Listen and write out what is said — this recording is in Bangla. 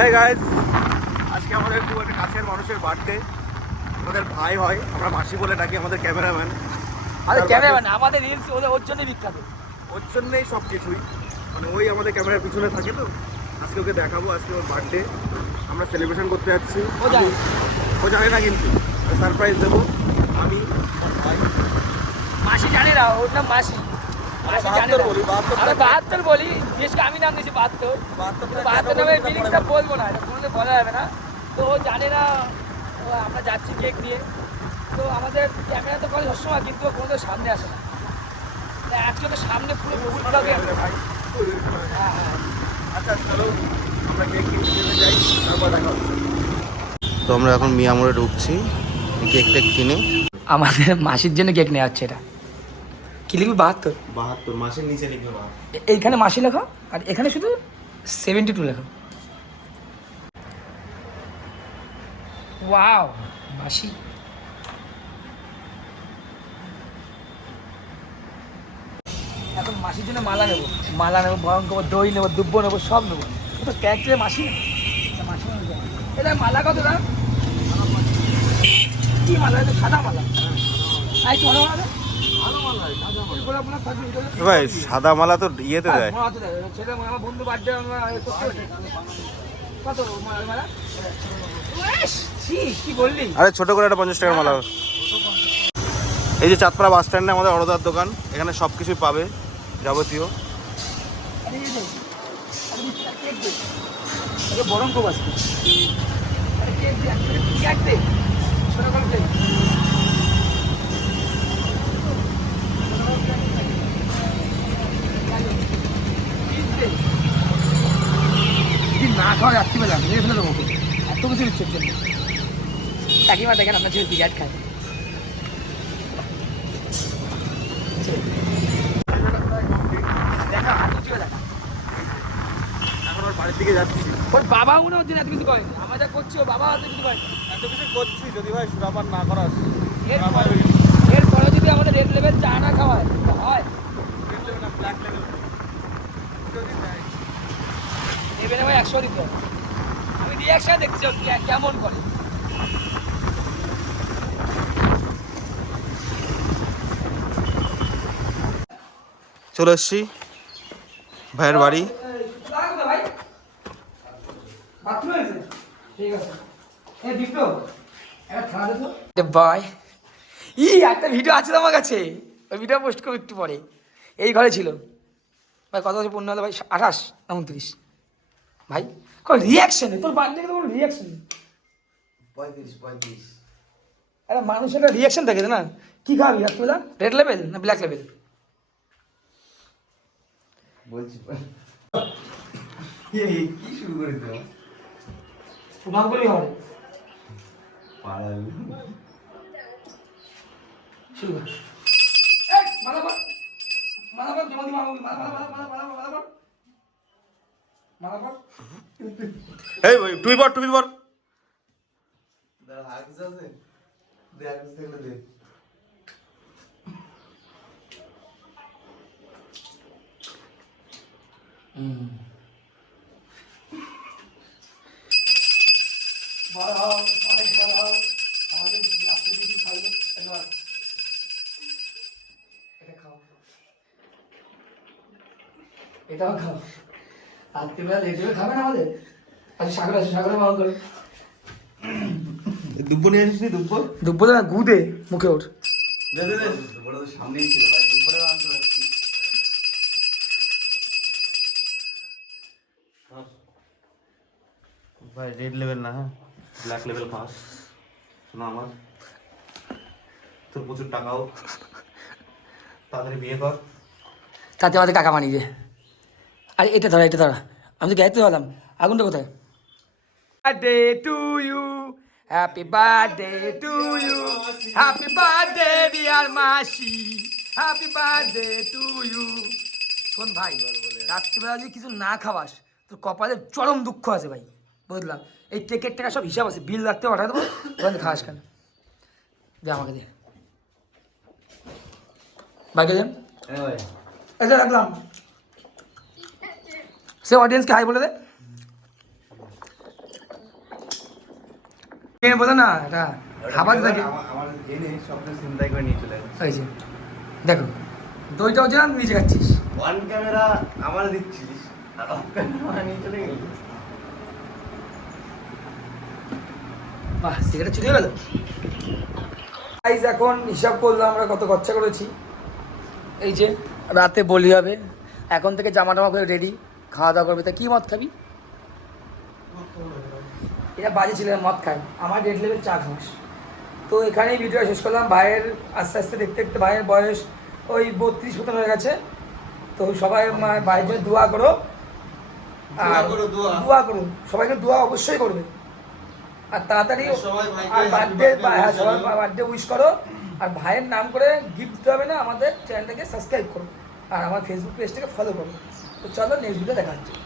হ্যাঁ গাইজ আজকে আমাদের খুব একটা কাছের মানুষের বার্থডে আমাদের ভাই হয় আমরা মাসি বলে ডাকি আমাদের ক্যামেরাম্যান আরে ক্যামেরাম্যান আমাদের রিলস ওদের ওর জন্যই বিখ্যাত। ওর জন্যই সব কিছুই। মানে ওই আমাদের ক্যামেরার পিছনে থাকে তো। আজকে ওকে দেখাবো আজকে ওর বার্থডে আমরা সেলিব্রেশন করতে যাচ্ছি। ও জানে? ও জানে না কিন্তু। সারপ্রাইজ দেবো। আমি ভাই। মাসি জানি না ওর নাম মাসি। আমি বাহাত্তর বলি আমি নাম দিয়েছি বাহাত্তর। বলব না এটা কোনোদিন বলা যাবে না। তো ও জানে না ও আমরা যাচ্ছি কেক নিয়ে। তো আমাদের ক্যামেরা তো করে সবসময় কিন্তু সামনে আসে না। আজকে তো সামনে পুরো ব্লগে ভাই? হ্যাঁ হ্যাঁ। আচ্ছা চলো আমরা কেক কিনতে যাই তারপর দেখা হচ্ছে তো আমরা এখন মিয়ামোড়ে ঢুকছি কেক টেক কিনে। আমাদের মাসির জন্য কেক নেওয়া হচ্ছে এটা। কি লিখবি? বাহাত্তর। বাহাত্তর মাসের নিচে লিখবে এইখানে মাসি লেখো আর এখানে শুধু সেভেন্টি টু লেখো। ওয়াও মাসি। এখন মাসির জন্য মালা নেব। মালা নেব ভয়ঙ্কর দই নেব দুব্ব নেব সব নেব। তো ক্যারেক্টারে মাসি। না এটা মাসি এটা মালা কত দাম? কি মালা? সাদা মালা। আই কি ভাই সাদা মালা তো ইয়েতে দেয়। হ্যাঁ, বন্ধু বার্থডে কত মালা বললি? আরে ছোট করে একটা পঞ্চাশ টাকার মালা। এই যে চাঁদপাড়া বাস স্ট্যান্ডে আমাদের অরদার দোকান এখানে সব কিছুই পাবে যাবতীয়। বরং খুব আজকে আরে কেক দে, আরে কেক দে। ছোট করে কেক। কেক দে। যদি না খাওয়া রাত্রিবেলা মেরে ফেলে দেবো ওকে। এত কিছু দিচ্ছে। কাকিমা দেখেন আপনার ছেলে সিগারেট খায়। বাড়ির দিকে যাচ্ছি ওর বাবা মনে হচ্ছে না এত কিছু করে আমরা যা করছি ও বাবা এত কিছু করে এত কিছু করছি যদি ভাই সুরাপান না করাস এরপরে যদি আমাদের রেড লেভেল চা না খাওয়ায় হয়। ব্ল্যাক লেভেল যদি দেয়। নেবে নেবে একশো দিতে রিয়াকশন দেখতে কেমন করে? চলে এসছি। ভাইয়ের বাড়ি। আছে। আছে ভাই ই একটা ভিডিও আছে তো আমার কাছে। ওই ভিডিও পোস্ট করব একটু পরে। এই ঘরে ছিল। ভাই কত বছর পূর্ণ হলো ভাই আঠাশ না উনত্রিশ? ভাই রিয়াকশন তোর বার্থডে তো রিয়াকশন পঁয়ত্রিশ পঁয়ত্রিশ। আরে মানুষের একটা রিয়াকশন থাকে না কি খাবি রাত্রিবেলা রেড লেভেল না ব্ল্যাক লেভেল বলছি কি শুরু করে করেছে ভাগ বলেই হবে। শুরু কর। মালা পর। মালা পর, জমা দি মালা বলি। মালা, মালা পর। মালা পর। এই টুপি পর টুপি পর। এটাও খাও। রাত্রিবেলা লেট হয়ে খাবে আমাদের? আচ্ছা সাগর আছে সাগরে বারণ করে। দুব্বো নিয়ে আসিস দুব্বো? দুব্বো না গুদে মুখে ওঠ। দে দে দে। দুব্বোটা তো সামনেই ছিল ভাই। দুব্বোটা আনতে পারছি। ভাই রেড লেভেল না হ্যাঁ? ব্ল্যাক লেভেল পাস শোনো আমার তোর প্রচুর টাকাও। তাড়াতাড়ি বিয়ে কর। তাতে আমাদের কাকা বানিয়ে দে। আরে এটা ধরা এটা ধরা। আমি তো গাইতে হলাম আগুনটা কোথায়? Birthday to you happy birthday to you happy birthday dear মাসি হ্যাপি বার্থডে টু ইউ শোন ভাই রাত্রিবেলা যদি কিছু না খাওয়াস তোর কপালে চরম দুঃখ আছে ভাই। বুঝলাম এই টেকের টাকা সব হিসাব আছে। বিল রাখতে পাঠা দেবো ওখানে খাওয়াস কেন? দে আমাকে দে। বাইকে দেন রাখলাম। সে অডিয়েন্সকে হাই বলে দে। বলে না এটা হাবাতে থাকে চলে দেখো দইটাও যেন নিজে খাচ্ছিস। ওয়ান ক্যামেরা আমার দিচ্ছিস আর অফ ক্যামেরা নিয়ে চলে গেলি। বাহ সিগারেট চুরি গেল গাইজ এখন হিসাব করলাম আমরা কত খরচা করেছি। এই যে রাতে বলি হবে। এখন থেকে জামা টামা করে রেডি খাওয়া দাওয়া করবে তা কী মদ খাবি? এটা বাজে ছিল মদ খাই আমার রেড লেভেল চা খাস তো এখানেই ভিডিও শেষ করলাম। ভাইয়ের আস্তে আস্তে দেখতে দেখতে ভাইয়ের বয়স ওই বত্রিশ মতন হয়ে গেছে। তো সবাই ভাইয়ের জন্য দোয়া করো। আর দোয়া। করুন সবাইকে দোয়া অবশ্যই করবে। আর তাড়াতাড়ি আর বার্থডে হ্যাঁ সবাই বার্থডে উইশ করো। আর ভাইয়ের নাম করে গিফট দিতে হবে না আমাদের চ্যানেলটাকে সাবস্ক্রাইব করো। আর আমার ফেসবুক পেজটাকে ফলো করো। তো চলো নেক্সট ভিডিও